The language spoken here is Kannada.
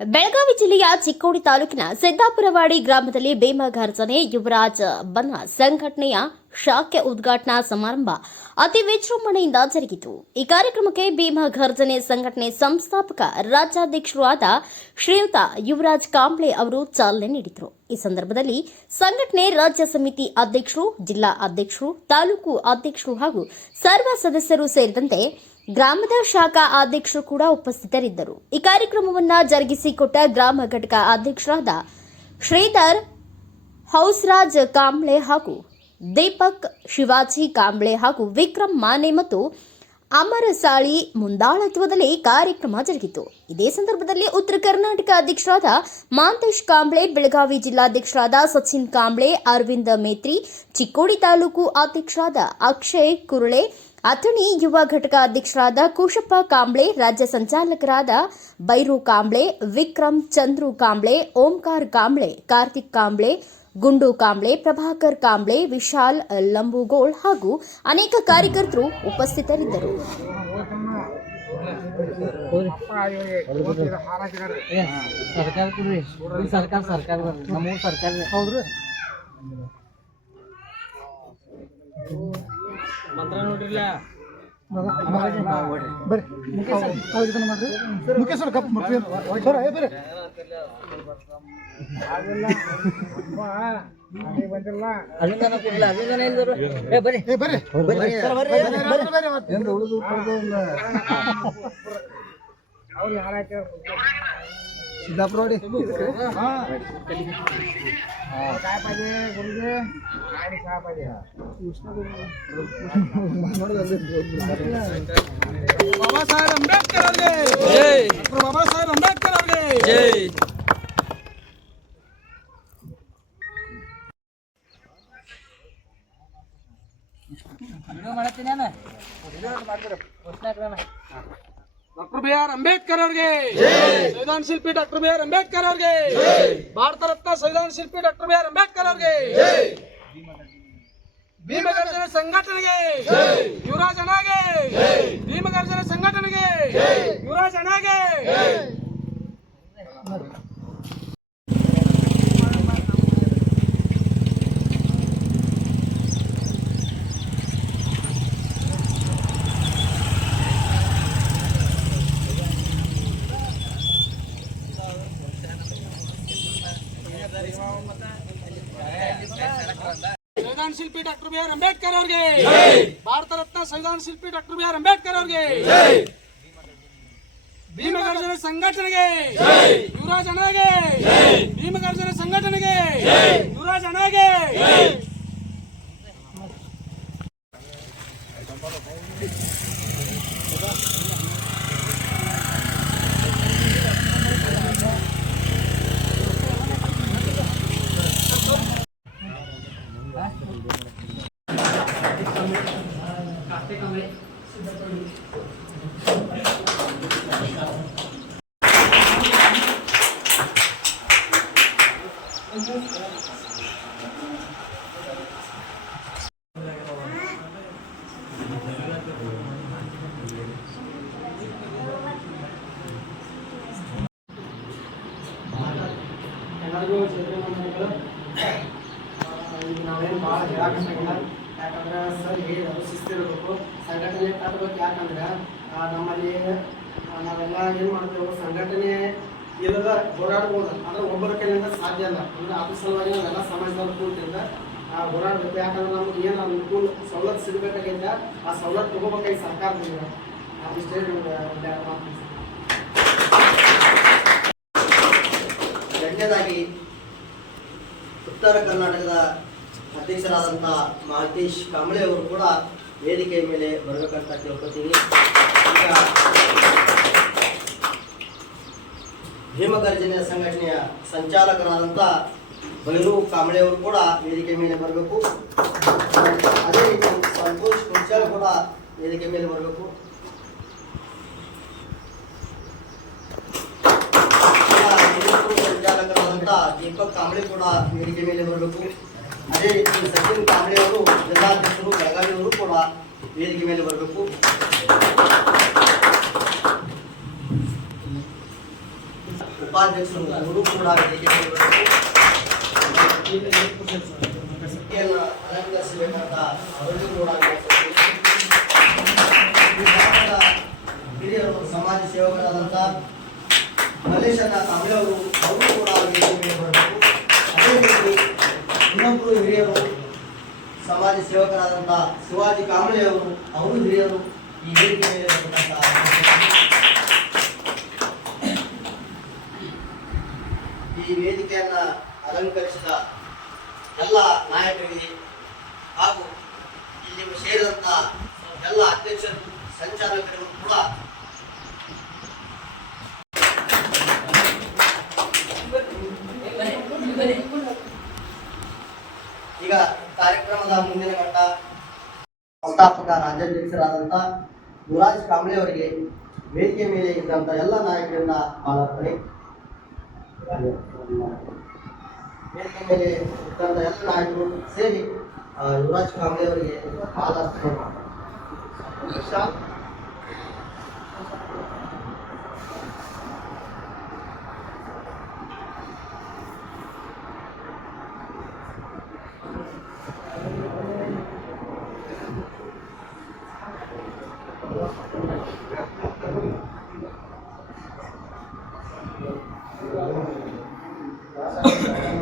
ಬೆಳಗಾವಿ ಜಿಲ್ಲೆಯ ಚಿಕ್ಕೋಡಿ ತಾಲೂಕಿನ ಸಿದ್ದಾಪುರವಾಡಿ ಗ್ರಾಮದಲ್ಲಿ ಭೀಮಘರ್ಜನೆ ಯುವರಾಜ್ ಬನ್ನ ಸಂಘಟನೆಯ ಶಾಖೆ ಉದ್ಘಾಟನಾ ಸಮಾರಂಭ ಅತಿ ವಿಜೃಂಭಣೆಯಿಂದ ಜರುಗಿತು. ಈ ಕಾರ್ಯಕ್ರಮಕ್ಕೆ ಭೀಮಾ ಘರ್ಜನೆ ಸಂಘಟನೆ ಸಂಸ್ಥಾಪಕ ರಾಜ್ಯಾಧ್ಯಕ್ಷರೂ ಆದ ಶ್ರೀಯುತ ಯುವರಾಜ್ ಕಾಂಬ್ಳೆ ಅವರು ಚಾಲನೆ ನೀಡಿದರು. ಈ ಸಂದರ್ಭದಲ್ಲಿ ಸಂಘಟನೆ ರಾಜ್ಯ ಸಮಿತಿ ಅಧ್ಯಕ್ಷರು, ಜಿಲ್ಲಾ ಅಧ್ಯಕ್ಷರು, ತಾಲೂಕು ಅಧ್ಯಕ್ಷರು ಹಾಗೂ ಸರ್ವ ಸದಸ್ಯರು ಸೇರಿದಂತೆ ಗ್ರಾಮದ ಶಾಖಾ ಅಧ್ಯಕ್ಷರು ಕೂಡ ಉಪಸ್ಥಿತರಿದ್ದರು. ಈ ಕಾರ್ಯಕ್ರಮವನ್ನು ಜರುಗಿಸಿಕೊಟ್ಟ ಗ್ರಾಮ ಘಟಕ ಅಧ್ಯಕ್ಷರಾದ ಶ್ರೀಧರ್ ಹೌಸ್ರಾಜ್ ಕಾಂಬ್ಳೆ ಹಾಗೂ ದೀಪಕ್, ಶಿವಾಜಿ ಕಾಂಬ್ಳೆ ಹಾಗೂ ವಿಕ್ರಮ್ ಮಾನೆ ಮತ್ತು ಅಮರಸಾಳಿ ಮುಂದಾಳತ್ವದಲ್ಲಿ ಕಾರ್ಯಕ್ರಮ ಜರುಗಿತು. ಇದೇ ಸಂದರ್ಭದಲ್ಲಿ ಉತ್ತರ ಕರ್ನಾಟಕ ಅಧ್ಯಕ್ಷರಾದ ಮಾಂತೇಶ್ ಕಾಂಬ್ಳೆ, ಬೆಳಗಾವಿ ಜಿಲ್ಲಾಧ್ಯಕ್ಷರಾದ ಸಚಿನ್ ಕಾಂಬ್ಳೆ, ಅರವಿಂದ ಮೇತ್ರಿ, ಚಿಕ್ಕೋಡಿ ತಾಲೂಕು ಅಧ್ಯಕ್ಷರಾದ ಅಕ್ಷಯ್ ಕುರುಳೆ ಅಥಣಿ ಯುವ ಘಟಕ ಅಧ್ಯಕ್ಷರಾದ ಕೂಶಪ್ಪ ಕಾಂಬ್ಳೆ, ರಾಜ್ಯ ಸಂಚಾಲಕರಾದ ಬೈರು ಕಾಂಬ್ಳೆ, ವಿಕ್ರಮ್ ಚಂದ್ರು ಕಾಂಬ್ಳೆ, ಓಂಕಾರ್ ಕಾಂಬ್ಳೆ, ಕಾರ್ತಿಕ್ ಕಾಂಬ್ಳೆ, ಗುಂಡು ಕಾಂಬ್ಳೆ, ಪ್ರಭಾಕರ್ ಕಾಂಬ್ಳೆ, ವಿಶಾಲ್ ಲಂಬುಗೋಳ್ ಹಾಗೂ ಅನೇಕ ಕಾರ್ಯಕರ್ತರು ಉಪಸ್ಥಿತರಿದ್ದರು. ಸರ್ಕಾರ ಮಂತ್ರ ನೋಡ್ರಿಲ್ಲ. ಬರ್ರಿ. ಅವ್ರು ಇದನ್ನ ಮಾಡ್ರಿ. ಮುಖೇಶ್ ಕಪ್ ಮಾಡ್ರಿ. ಸರ್ ಏ ಬರ್ರಿ. ಬರ್ರಿ. ಏ ಬರ್ರಿ. ಸರ್ ಬರ್ರಿ ಬರ್ರಿ ಬರ್ರಿ ಏನು ಉಳಿದು ಸಿದ್ದಾಪುರ ನೋಡಿ ಬಾಬಾ ಸಾಹೇಬ್ ಅಂಬೇಡ್ಕರ್ ಅವ್ರಿಗೆ ಡಾಕ್ಟರ್ ಬಾಬಾ ಸಾಹೇಬ್ ಅಂಬೇಡ್ಕರ್ ಅವ್ರಿಗೆ ಮಾಡತ್ತೀನಿ ನಾನು ಡಾಕ್ಟರ್ ಬಿ ಆರ್ ಅಂಬೇಡ್ಕರ್ ಅವ್ರಿಗೆ. ಸಂವಿಧಾನ ಶಿಲ್ಪಿ ಡಾಕ್ಟರ್ ಬಿ ಆರ್ ಅಂಬೇಡ್ಕರ್ ಅವ್ರಿಗೆ. ಭಾರತ ರತ್ನ ಸಂವಿಧಾನ ಶಿಲ್ಪಿ ಡಾಕ್ಟರ್ ಬಿ ಆರ್ ಅಂಬೇಡ್ಕರ್ ಅವ್ರಿಗೆ. ಭೀಮಗರ್ಜನ ಸಂಘಟನೆಗೆ. ಯುವರಾಜ್ ಅಣ್ಣಾಗೆ. ಭೀಮಗರ್ಜನ ಸಂಘಟನೆಗೆ. ಯುವರಾಜ್ ಅಣ್ಣಾಗೆ ಸಂವಿಧಾನ ಶಿಲ್ಪಿ ಡಾಕ್ಟರ್ ಬಿ ಆರ್ ಅಂಬೇಡ್ಕರ್ ಅವ್ರಿಗೆ. ಭಾರತ ರತ್ನ ಸಂವಿಧಾನ ಶಿಲ್ಪಿ ಡಾಕ್ಟರ್ ಬಿ ಆರ್ ಅಂಬೇಡ್ಕರ್ ಅವ್ರಿಗೆ. ಭೀಮಗರ್ಜನ ಸಂಘಟನೆಗೆ. ಯುವರಾಜ್ ಅಣ್ಣಾಗೆ. ಭೀಮಗರ್ಜನ ಸಂಘಟನೆಗೆ. ಯುವರಾಜ್ ಅಣ್ಣಾಗೆ. ಎಲ್ಲರಿಗೂ ವಂದನೆಗಳು ಈಗ ನಾವೇನು ಭಾಳ ಹೇಳಕ್ಕಾಗಿಲ್ಲ ಯಾಕಂದ್ರೆ ಸರ್ ಹೇಳಿದರು ಶಿಸ್ತಿರಬೇಕು ಸಂಘಟನೆ ಕಟ್ಟಬೇಕು ಯಾಕಂದ್ರೆ ನಮ್ಮಲ್ಲಿ ನಾವೆಲ್ಲ ಏನು ಮಾಡ್ತೇವೆ, ಸಂಘಟನೆ ಇಲ್ಲದ ಹೋರಾಡ್ಬೋದು ಅಂದ್ರೆ ಒಬ್ಬರ ಕೈಯಿಂದ ಸಾಧ್ಯ ಅಲ್ಲ. ಅಂದ್ರೆ ಅದ್ರ ಸಲುವಾಗಿ ನಾವೆಲ್ಲ ಸಮಾಜದಲ್ಲಿ ಕೂತಿಂದ ಹೋರಾಡಬೇಕು. ಯಾಕಂದ್ರೆ ನಮ್ಗೆ ಏನು ಅನುಕೂಲ, ಸವಲತ್ತು ಸಿಗಬೇಕಾಗಿದ್ದ, ಆ ಸವಲತ್ತು ತಗೋಬೇಕಾಗಿ ಸರ್ಕಾರದಿಂದ. ಅದಿಷ್ಟೇ ಎರಡನೇದಾಗಿ, ಉತ್ತರ ಕರ್ನಾಟಕದ ಅಧ್ಯಕ್ಷರಾದಂಥ ಮಹತೇಶ್ ಕಾಂಬಳೆ ಅವರು ಕೂಡ ವೇದಿಕೆಯ ಮೇಲೆ ಬರಬೇಕಂತ ಕೇಳ್ಕೊತೀನಿ ಈಗ ಭೀಮಗರ್ಜನೆ ಸಂಘಟನೆಯ ಸಂಚಾಲಕರಾದಂಥ ಬೈರು ಕಾಂಬಳೆ ಅವರು ಕೂಡ ವೇದಿಕೆ ಮೇಲೆ ಬರಬೇಕು. ಅದೇ ರೀತಿ ಸಂತೋಷ್ ಕುಂಚಾಲ್ ಕೂಡ ವೇದಿಕೆ ಮೇಲೆ ಬರಬೇಕು. ಸಂಚಾಲಕರಾದಂಥ ದೀಪಕ್ ಕಾಂಬಳೆ ಕೂಡ ವೇದಿಕೆ ಮೇಲೆ ಬರಬೇಕು. ಅದೇ ರೀತಿ ಸಚಿನ್ ಕಾಂಬಳೆ ಅವರು ಜಿಲ್ಲಾಧ್ಯಕ್ಷರು ಬೆಳಗಾವಿ ಅವರು ಕೂಡ ವೇದಿಕೆ ಮೇಲೆ ಬರಬೇಕು. ಉಪಾಧ್ಯಕ್ಷರು ಅವರು ಕೂಡ ವೇದಿಕೆ ಮೇಲೆ ಬರಬೇಕು. ಅಲಂಕರಿಸಬೇಕಂತ ಅವರಿಗೂ ಕೂಡ ಹಿರಿಯರು, ಸಮಾಜ ಸೇವಕರಾದಂಥ ಮಲ್ಲೇಶ್ವರ ಕಾಂಬ್ಳೆ ಅವರು ಸೇವಕರಾದಂಥ ಶಿವಾಜಿ ಕಾಂಬಳೆ ಅವರು ಅವರು ಹಿರಿಯರು ಈ ವೇದಿಕೆ ಈ ವೇದಿಕೆಯನ್ನ ಅಲಂಕರಿಸಿದ ಎಲ್ಲ ನಾಯಕರಿಗೆ ಹಾಗೂ ಇಲ್ಲಿ ಸೇರಿದಂತಹ ಎಲ್ಲ ಅಧ್ಯಕ್ಷರು ಸಂಚಾಲಕರು ಕೂಡ ಸಂಸ್ಥಾಪಕ ರಾಜ್ಯಾಧ್ಯಕ್ಷರಾದಂಥ ಮುರಾಜ್ ಕಾಂಬ್ಳೆ ಅವರಿಗೆ ವೇದಿಕೆ ಮೇಲೆ ಇದ್ದಂಥ ಎಲ್ಲ ನಾಯಕರನ್ನ ಮಾತಾಡ್ತಾರೆ ವೇದಿಕೆ ಮೇಲೆ ಇದ್ದಂಥ ಎಲ್ಲ ನಾಯಕರು ಸೇರಿ ಯುವರಾಜ್ ಕಾಂಬ್ಳೆ ಅವರಿಗೆ ಮಾಲಾರ್ಪಣೆ. Yeah.